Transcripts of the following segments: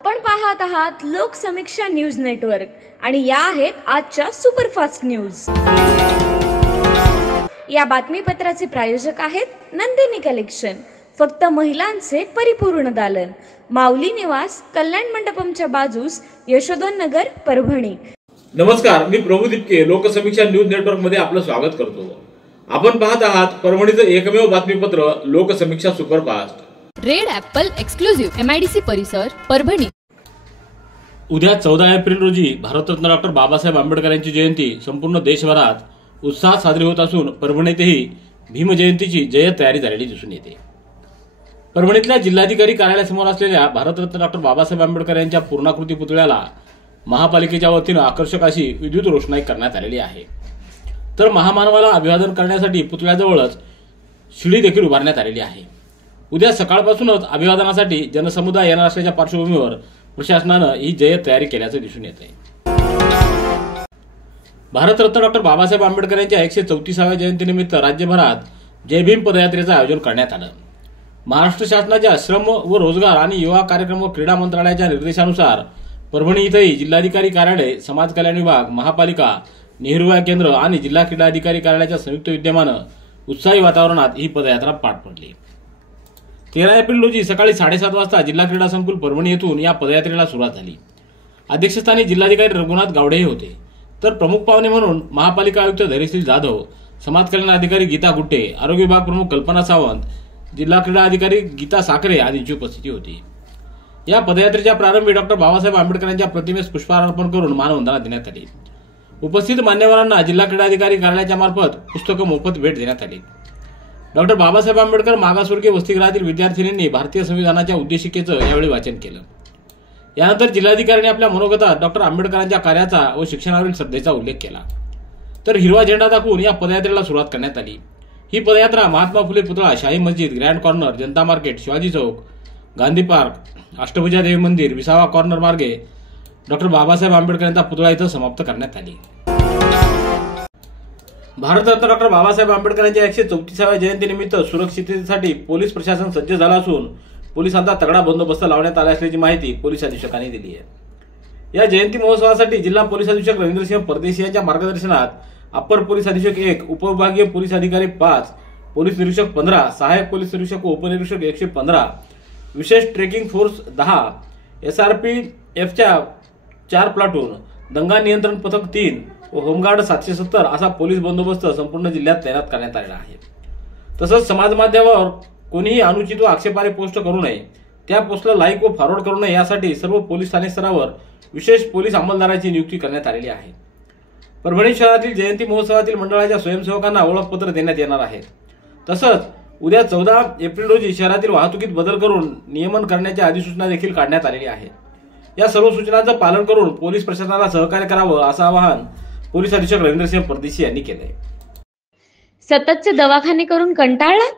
आपण पाहत आहात लोकसमीक्षा न्यूज नेटवर्क आणि या आहेत आजच्या सुपरफास्ट न्यूज। या बातमीपत्राचे प्रायोजक आहेत नंदिनी कलेक्शन, फक्त महिलांचे परिपूर्ण दालन, माऊली निवास, कल्याण मंडपमच्या बाजूस, यशोधन नगर, परभणी। नमस्कार, मी प्रभू दिपके लोकसमीक्षा न्यूज नेटवर्क मध्ये आपलं स्वागत करतो। आपण पाहत आहात परभणीचं एकमेव बातमीपत्र Loksamiksha superfast. Red Apple exclusive MIDC परिसर, परभणी। उद्या 14 एप्रिल रोजी भारतरत्न डॉक्टर बाबासाहेब आंबेडकर यांची जयंती संपूर्ण देशभरात उत्साहात साजरी होत असून परभणीतही भीम जयंतीची जय्यत तयारी झालेली दिसून येते। परभणीतल्या जिल्हाधिकारी कार्यालयासमोर असलेल्या भारतरत्न डॉक्टर बाबासाहेब आंबेडकर यांच्या पूर्णाकृती पुतळ्याला महापालिकेच्या वतीनं आकर्षक अशी विद्युत रोषणाई करण्यात आलेली आहे। तर महामानवाला अभिवादन करण्यासाठी पुतळ्याजवळच शिडी देखील उभारण्यात आलेली आहे। उद्या सकाळपासूनच अभिवादनासाठी जनसमुदाय येणार असल्याच्या पार्श्वभूमीवर प्रशासनानं ही जय्यत तयारी केल्याचं दिसून येत आहे। भारतरत्न डॉक्टर बाबासाहेब आंबेडकर यांच्या 134व्या जयंतीनिमित्त राज्यभरात जय भीम पदयात्रेचं आयोजन करण्यात आलं। महाराष्ट्र शासनाच्या श्रम व रोजगार आणि युवा कार्यक्रम व क्रीडा मंत्रालयाच्या निर्देशानुसार परभणी इथंही जिल्हाधिकारी कार्यालय, समाज कल्याण विभाग, महापालिका, नेहरू युवा केंद्र आणि जिल्हा क्रीडा अधिकारी कार्यालयाच्या संयुक्त विद्यमानं उत्साही वातावरणात ही पदयात्रा पार पडली। 13 एप्रिल रोजी सकाळी 7:30 वाजता जिल्हा क्रीडा संकुल परभणी येथून या पदयात्रेला सुरुवात झाली। अध्यक्षस्थानी जिल्हाधिकारी रघुनाथ गावडे होते, तर प्रमुख पाहुणे म्हणून महापालिका आयुक्त धैर्यशील जाधव, समाज कल्याण अधिकारी गीता गुट्टे, आरोग्य विभाग प्रमुख कल्पना सावंत, जिल्हा क्रीडा अधिकारी गीता साखरे आदींची उपस्थिती होती। या पदयात्रेच्या प्रारंभी डॉक्टर बाबासाहेब आंबेडकर यांच्या प्रतिमेस पुष्पहार अर्पण करून मानवंदना देण्यात आली। उपस्थित मान्यवरांना जिल्हा क्रीडा अधिकारी कार्यालयाच्या मार्फत पुस्तकं मोफत भेट देण्यात आली। डॉक्टर बाबासाहेब आंबेडकर मागासवर्गीय वसतिगृहातील विद्यार्थिनींनी भारतीय संविधानाच्या उद्देशिकेचं यावेळी वाचन केलं। यानंतर जिल्हाधिकाऱ्यांनी आपल्या मनोगतात डॉक्टर आंबेडकरांच्या कार्याचा व शिक्षणावरील श्रद्धेचा उल्लेख केला। तर हिरवा झेंडा दाखवून या पदयात्रेला सुरुवात करण्यात आली। ही पदयात्रा महात्मा फुले पुतळा, शाही मस्जिद, ग्रँड कॉर्नर, जनता मार्केट, शिवाजी चौक, गांधी पार्क, अष्टभुजा देवी मंदिर, विसावा कॉर्नर मार्गे डॉक्टर बाबासाहेब आंबेडकर यांचा पुतळा इथं समाप्त करण्यात आली। भारतरत्न डॉक्टर बाबासाहेब आंबेडकर यांच्या 134व्या जयंतीनिमित्त सुरक्षिततेसाठी पोलीस प्रशासन सज्ज झालं असून पोलिसांचा तगडा बंदोबस्त लावण्यात आला असल्याची माहिती पोलीस अधीक्षकांनी दिली आहे। या जयंती महोत्सवासाठी जिल्हा पोलीस अधीक्षक रवींद्रसिंह परदेशी यांच्या मार्गदर्शनात अप्पर पोलीस अधीक्षक 1, उपविभागीय पोलीस अधिकारी 5, पोलीस निरीक्षक 15, सहाय्यक पोलीस निरीक्षक व उपनिरीक्षक 115, विशेष ट्रेकिंग फोर्स 10, SRPFच्या 4 प्लाटून, दंगा नियंत्रण पथक 3 व होमगार्ड 770 असा पोलीस बंदोबस्त संपूर्ण जिल्ह्यात तैनात करण्यात आलेला आहे। तसंच समाज माध्यमावर कोणीही अनुचित व आक्षेपार्ह पोस्ट करू नये, त्या पोस्टला लाईक व फॉरवर्ड करू नये यासाठी सर्व पोलीस ठाणे स्तरावर विशेष पोलीस अंमलदाराची नियुक्ती करण्यात आलेली आहे। परभणी शहरातील जयंती महोत्सवातील मंडळाच्या स्वयंसेवकांना ओळखपत्र देण्यात येणार आहेत। तसंच उद्या 14 एप्रिल रोजी शहरातील वाहतुकीत बदल करून नियमन करण्याची अधिसूचना देखील काढण्यात आलेली आहे। या सर्व सूचनांचं पालन करून पोलीस प्रशासनाला सहकार्य करावं असं आवाहन पोलीस अधीक्षक रवींद्रसिंह परदेशी यांनी केलंय। सततचे दवाखाने करून कंटाळलात?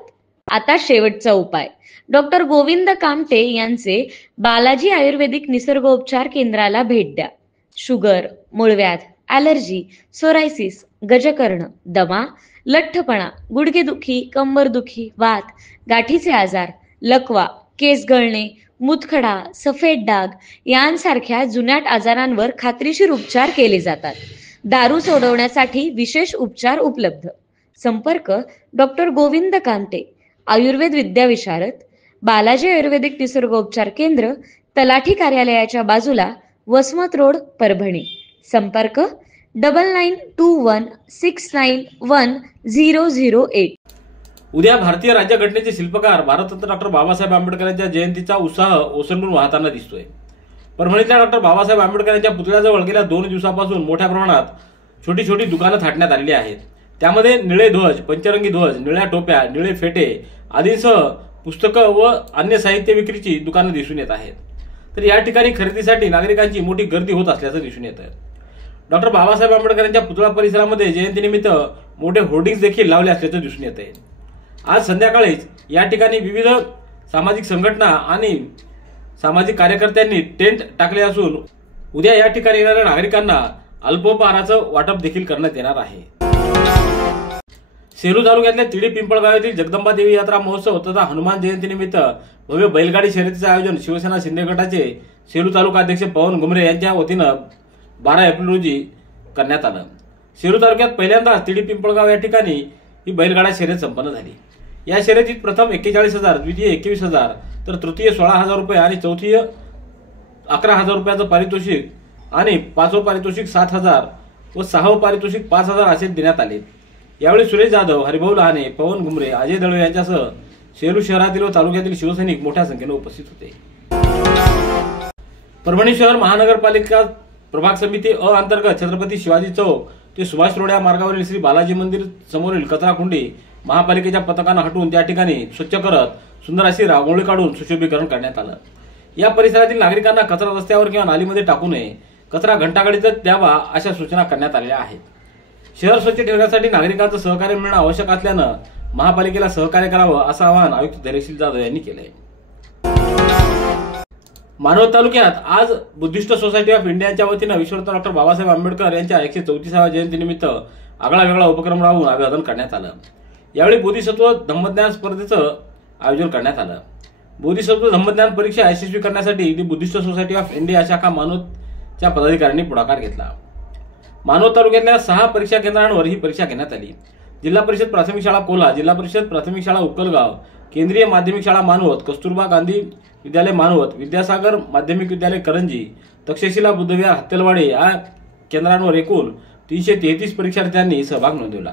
आता शेवटचा उपाय। डॉक्टर गोविंद कामटे यांचे बालाजी आयुर्वेदिक निसर्गोपचार केंद्राला भेट द्या। शुगर, मूळव्याध, ॲलर्जी, सोरायसिस, गजकर्ण, दमा, लठ्ठपणा, गुडघेदुखी, कंबरदुखी, वात, गाठीचे आजार, लकवा, केस गळणे, मूतखडा, सफेद डाग यांसारख्या जुनाट आजारांवर खात्रीशीर उपचार केले जातात। दारू सोडवण्यासाठी विशेष उपचार उपलब्ध। संपर्क डॉक्टर गोविंद कामटे, आयुर्वेद विद्याविशारद, बालाजी आयुर्वेदिक निसर्गोपचार केंद्र, तलाठी कार्यालयाच्या बाजूला, वसमत रोड, परभणी। संपर्क 9921691008। उद्या भारतीय राज्यघटनेचे शिल्पकार भारतरत्न डॉक्टर बाबासाहेब आंबेडकर यांच्या जयंतीचा उत्साह ओसंडून वाहताना दिसतोय। परभणीतल्या डॉक्टर बाबासाहेब आंबेडकर यांच्या पुतळ्याजवळ गेल्या 2 दिवसापासून मोठ्या प्रमाणात छोटी छोटी दुकानं थाटण्यात आलेली आहेत। त्यामध्ये निळे ध्वज, पंचरंगी ध्वज, निळ्या टोप्या, निळे फेटे आदींसह पुस्तकं व अन्य साहित्य विक्रीची दुकानं दिसून येत आहेत। तर या ठिकाणी खरेदीसाठी नागरिकांची मोठी गर्दी होत असल्याचं दिसून येतं। डॉक्टर बाबासाहेब आंबेडकर यांच्या पुतळा परिसरामध्ये जयंतीनिमित्त मोठे होर्डिंग्स देखील लावले असल्याचं दिसून येत आहे। आज संध्याकाळीच या ठिकाणी विविध सामाजिक संघटना आणि सामाजिक कार्यकर्त्यांनी टेंट टाकले असून उद्या या ठिकाणी येणाऱ्या नागरिकांना अल्पोपहाराचं वाटप देखील करण्यात येणार आहे। सेलू तालुक्यातल्या तिडी पिंपळगाव येथील जगदंबा देवी यात्रा महोत्सव तथा हनुमान जयंतीनिमित्त भव्य बैलगाडी शर्यतीचे आयोजन शिवसेना शिंदे गटाचे सेलू तालुका अध्यक्ष पवन घुमरे यांच्या वतीनं 12 एप्रिल रोजी करण्यात आलं. सेलू तालुक्यात पहिल्यांदा तिडी पिंपळगाव या ठिकाणी ही बैलगाडा शर्यत संपन्न झाली. या शर्यतीत प्रथम 41,000, द्वितीय 21,000, तर तृतीय 16,000 रुपये आणि चौथीय 11,000 रुपयाचं पारितोषिक आणि पाचवं पारितोषिक 7,000 व सहावं पारितोषिक 5,000 असे देण्यात आले. यावेळी सुरेश जाधव, हरिभाऊ लहाने, पवन घुमरे, अजय दळवे यांच्यासह सेलू शहरातील व तालुक्यातील शिवसैनिक मोठ्या संख्येने उपस्थित होते. परभणी शहर महानगरपालिका प्रभाग समिती अ अंतर्गत छत्रपती शिवाजी चौक ते सुभाष रोड या मार्गावरील श्री बालाजी मंदिर समोरील कचराकुंडी महापालिकेच्या पथकानं हटवून त्या ठिकाणी स्वच्छ करत सुंदर अशी रांगोळी काढून सुशोभीकरण करण्यात आलं. या परिसरातील नागरिकांना कचरा रस्त्यावर किंवा नालीमध्ये टाकू नये, कचरा घंटागाडीतच द्यावा अशा सूचना करण्यात आलेल्या आहेत. शहर स्वच्छ ठेवण्यासाठी नागरिकांचं सहकार्य मिळणं आवश्यक असल्यानं महापालिकेला सहकार्य करावं असं आवाहन आयुक्त धैर्यशील जाधव यांनी केलंय. मानवत तालुक्यात आज बुद्धिस्ट सोसायटी ऑफ इंडियाच्या वतीनं विश्वरत्न डॉक्टर बाबासाहेब आंबेडकर यांच्या 134व्या जयंतीनिमित्त आगळा वेगळा उपक्रम राबवून अभिवादन करण्यात आलं. यावेळी बोधिसत्व धम्मज्ञान स्पर्धेचं आयोजन करण्यात आलं. बोधिसत्व धम्मज्ञान परीक्षा यशस्वी करण्यासाठी दी बुद्धिस्ट सोसायटी ऑफ इंडिया शाखा मानवतच्या पदाधिकाऱ्यांनी पुढाकार घेतला. मानवत तालुक्यातल्या 6 परीक्षा केंद्रांवर ही परीक्षा घेण्यात आली. जिल्हा परिषद प्राथमिक शाळा कोल्हा, जिल्हा परिषद प्राथमिक शाळा उक्कलगाव, केंद्रीय माध्यमिक शाळा मानवत, कस्तुरबा गांधी विद्यालय मानवत, विद्यासागर माध्यमिक विद्यालय करंजी, तक्षशिला बुद्धविहार हत्तेलवाडी या केंद्रांवर एकूण 333 परीक्षार्थ्यांनी सहभाग नोंदवला.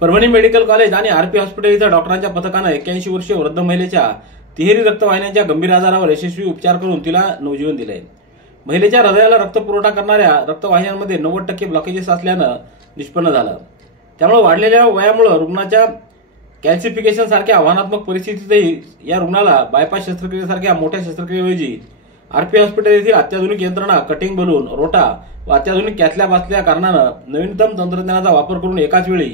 परभणी मेडिकल कॉलेज आणि आरपी हॉस्पिटल इथं डॉक्टरांच्या पथकानं 81 वर्षीय वृद्ध महिलेच्या तिहेरी रक्तवाहिन्यांच्या गंभीर आजारावर यशस्वी उपचार करून तिला नवजीवन दिलंय. महिलेच्या हृदयाला रक्त पुरवठा करणाऱ्या रक्तवाहिन्यांमध्ये 90% ब्लॉकेजेस असल्यानं निष्पन्न झालं. त्यामुळे वाढलेल्या वयामुळे रुग्णाच्या कॅल्सिफिकेशन सारख्या आव्हानात्मक परिस्थितीतही या रुग्णाला बायपास शस्त्रक्रियेसारख्या मोठ्या शस्त्रक्रियेऐवजी आरपी हॉस्पिटल येथील अत्याधुनिक यंत्रणा, कटिंग बलून, रोटा व अत्याधुनिक कॅथलॅब असल्या कारणानं नवीनतम तंत्रज्ञानाचा वापर करून एकाच वेळी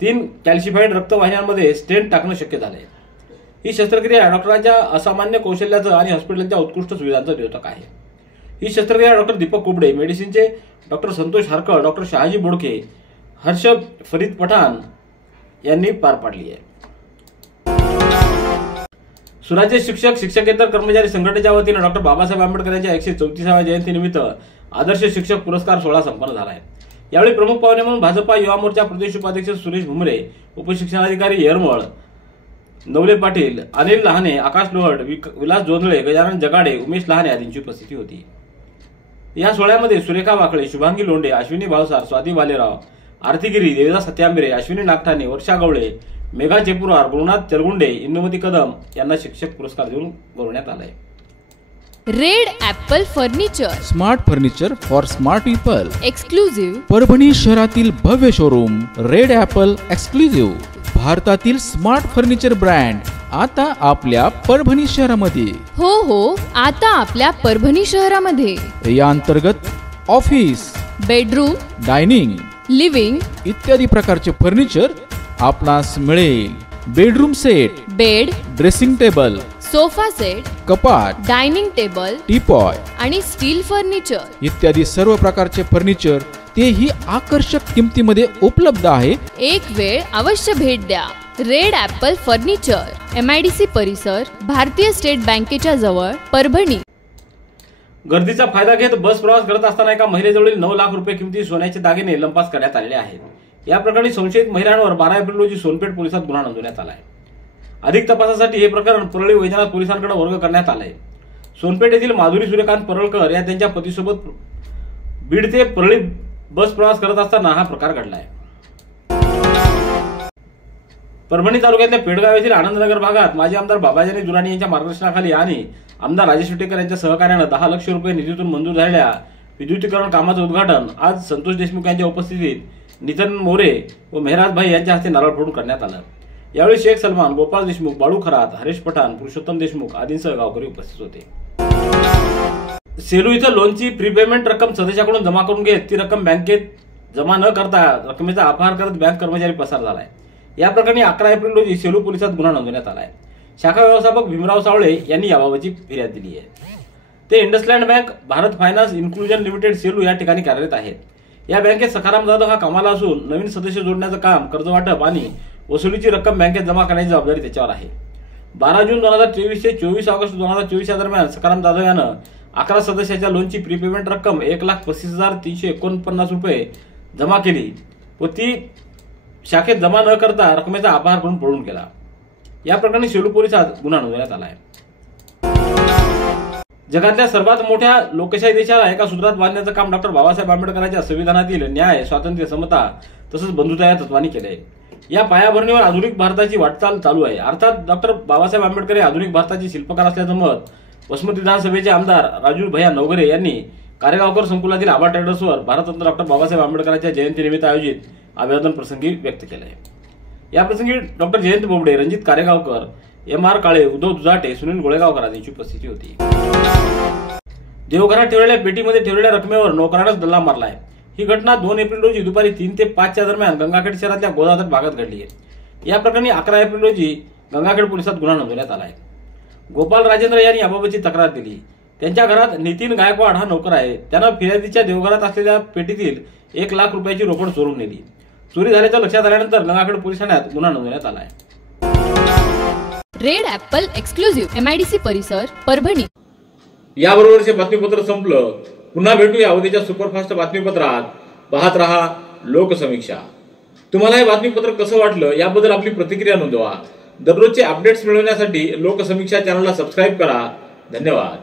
3 कॅल्सिफाईड रक्तवाहिन्यांमध्ये स्टेंट टाकणं शक्य झालंय. ही शस्त्रक्रिया डॉक्टरांच्या असामान्य कौशल्याचं आणि हॉस्पिटलच्या उत्कृष्ट सुविधांचं द्योतक आहे. ही शस्त्रक्रिया डॉक्टर दीपक कुबडे, मेडिसिनचे डॉक्टर संतोष हारकळ, डॉक्टर शहाजी बोडके, हर्ष फरीद पठाण यांनी पार पाडली आहे. सुराज्य शिक्षक शिक्षकेतर कर्मचारी संघटनेच्या वतीनं डॉक्टर बाबासाहेब आंबेडकर यांच्या 134व्या जयंतीनिमित्त आदर्श शिक्षक पुरस्कार सोहळा संपन्न झाला आहे. यावेळी प्रमुख पाहुणे म्हणून भाजपा युवा मोर्चा प्रदेश उपाध्यक्ष सुरेश भुमरे, उपशिक्षणाधिकारी येरमळ, नवले पाटील, अनिल लहाने, आकाश लोहड, विलास जोंधळे, गजानन जगाडे, उमेश लहाने आदींची उपस्थिती होती. या सोहळ्यामध्ये सुरेखा वाकळे, शुभांगी लोंढे, अश्विनी भावसार, स्वाती बालेराव, आरती गिरी, देवदास सत्याम्बरे, अश्विनी नागठाणे, वर्षा गवळे, मेघा चेपुरार, गुरुनाथ तेलगुंडे, इंदुमती कदम यांना शिक्षक पुरस्कार देऊन गौरवण्यात आलाय. Red Apple furniture, smart furniture for smart people, exclusive Parbhani शहरातील भव्य शोरूम रेड ॲपल एक्सक्लुझिव्ह, भारतातील स्मार्ट फर्निचर ब्रँड आता आपल्या परभणी शहरामध्ये. हो, आता आपल्या परभणी शहरामध्ये. या अंतर्गत ऑफिस, बेडरूम, डायनिंग, लिव्हिंग इत्यादी प्रकारचे फर्निचर आपणास मिळेल. Bedroom set, bed, dressing table, sofa set, कपाट, डायनिंग टेबल, टीपॉय आणि स्टील फर्निचर इत्यादी सर्व प्रकारचे फर्निचर तेही आकर्षक किमतीमध्ये उपलब्ध आहे. एक वेळ अवश्य भेट द्या. रेड ॲपल फर्निचर, MIDC परिसर, भारतीय स्टेट बँकेच्या जवळ, परभणी. गर्दीचा फायदा घेत बस प्रवास करत असताना एका महिलेजवळील 9 लाख रुपये किमती सोन्याचे दागिने लंपास करण्यात आलेले आहेत. या प्रकरणी संशयित महिलांवर 12 एप्रिल रोजी सोनपेठ पोलिसात गुन्हा नोंदवण्यात आला आहे. अधिक तपासासाठी हे प्रकरण परळी वैजनाथ पोलिसांकडे वर्ग करण्यात आलंय. सोनपेठ येथील माधुरी सूर्यकांत परळकर या त्यांच्या पतीसोबत बीड ते परळी बस प्रवास करत असताना हा प्रकार घडलाय. परभणी तालुक्यातल्या पेडगाव येथील आनंदनगर भागात माजी आमदार बाबाजानी दुराणी यांच्या मार्गदर्शनाखाली आणि आमदार राजेश विटेकर यांच्या सहकार्यानं 10 लाख रुपये निधीतून मंजूर झालेल्या विद्युतीकरण कामाचं उद्घाटन आज संतोष देशमुख यांच्या उपस्थितीत नितीन मोरे व मेहराज भाई यांच्या हस्ते नारळ फोडून करण्यात आलं. यावेळी शेख सलमान, गोपाळ देशमुख, बाळू खरात, हरेश पठाण, पुरुषोत्तम देशमुख आदींसह गावकरी उपस्थित होते. सेलू इथं लोनची प्रीपेमेंट रक्कम सदस्याकडून जमा करून घेत ती रक्कम बँकेत जमा न करता रकमेचा अपहार करत बँक कर्मचारी पसार झालाय. या प्रकरणी 11 एप्रिल रोजी सेलू पोलिसात गुन्हा नोंदवण्यात आलाय. शाखा व्यवस्थापक भीमराव सावळे यांनी याबाबतची फिर्याद दिली आहे. ते IndusInd bank, Bharat finance inclusion limited Selu या ठिकाणी कार्यरत आहेत. या बँकेत सखाराम जाधव हा कामाला असून नवीन सदस्य जोडण्याचं काम, कर्ज वाटप आणि वसुलीची रक्कम बँकेत जमा करण्याची जबाबदारी त्याच्यावर आहे. 12 जून 2023 ते 24 ऑगस्ट 2024 या दरम्यान सखाराम जाधव यानं 11 सदस्याच्या लोनची प्रीपेमेंट रक्कम 1,35,349 रुपये जमा केली व ती शाखेत जमा न करता रकमेचा अपहार करून पळून गेला. या प्रकरणी सेलू पोलिसात गुन्हा नोंदवण्यात आला आहे. जगातल्या सर्वात मोठ्या लोकशाही देशाला एका सूत्रात बांधण्याचं काम डॉक्टर बाबासाहेब आंबेडकरांच्या संविधानातील न्याय, स्वातंत्र्य, समता तसंच बंधुता या तत्वांनी केलंय. या पायाभरणीवर आधुनिक भारताची वाटचाल चालू आहे. अर्थात डॉक्टर बाबासाहेब आंबेडकर हे आधुनिक भारताचे शिल्पकार असल्याचं मत वसमत विधानसभेचे आमदार राजू भैया नवघरे यांनी कारेगावकर संकुलातील आबा ट्रेडर्सवर भारतरत्न डॉक्टर बाबासाहेब आंबेडकरांच्या जयंतीनिमित्त आयोजित अभिवादन प्रसंगी व्यक्त केलं आहे. या प्रसंगी डॉक्टर जयंत बोबडे, रणजित कारेगावकर, M.R. काळे, उद्धव दुजाटे, सुनील गोळेगावकर आदींची उपस्थिती होती. देवघरात ठेवलेल्या पेटीमध्ये ठेवलेल्या रकमेवर नोकरानंच डल्ला मारलाय. ही घटना 2 एप्रिल रोजी दुपारी 3 ते 5 च्या दरम्यान गंगाखेड शहरातल्या गोदावरी भागात घडली आहे. या प्रकरणी 11 एप्रिल रोजी गंगाखेड पोलिसात गुन्हा नोंदवण्यात आला आहे. गोपाल राजेंद्र यांनी याबाबतची तक्रार दिली. त्यांच्या घरात नितीन गायकवाड हा नोकर आहे. त्यानं फिर्यादीच्या देवघरात असलेल्या पेटीतील 1 लाख रुपयाची रोकड चोरून नेली. चोरी झाल्याचं लक्षात आल्यानंतर गंगाखेड पोलीस ठाण्यात गुन्हा नोंदवण्यात आला आहे. रेड ॲपल एक्सक्लुझिव्ह MIDC परिसर परभणी. याबरोबरचे बातमीपत्र संपलं. पुन्हा भेटूया उद्याच्या सुपरफास्ट बातमीपत्रात. पाहत रहा लोकसमीक्षा. तुम्हाला हे बातमीपत्र कसं वाटलं याबद्दल आपली प्रतिक्रिया नोंदवा. दररोजचे अपडेट्स मिळवण्यासाठी लोकसमीक्षा चॅनलला सबस्क्राईब करा. धन्यवाद.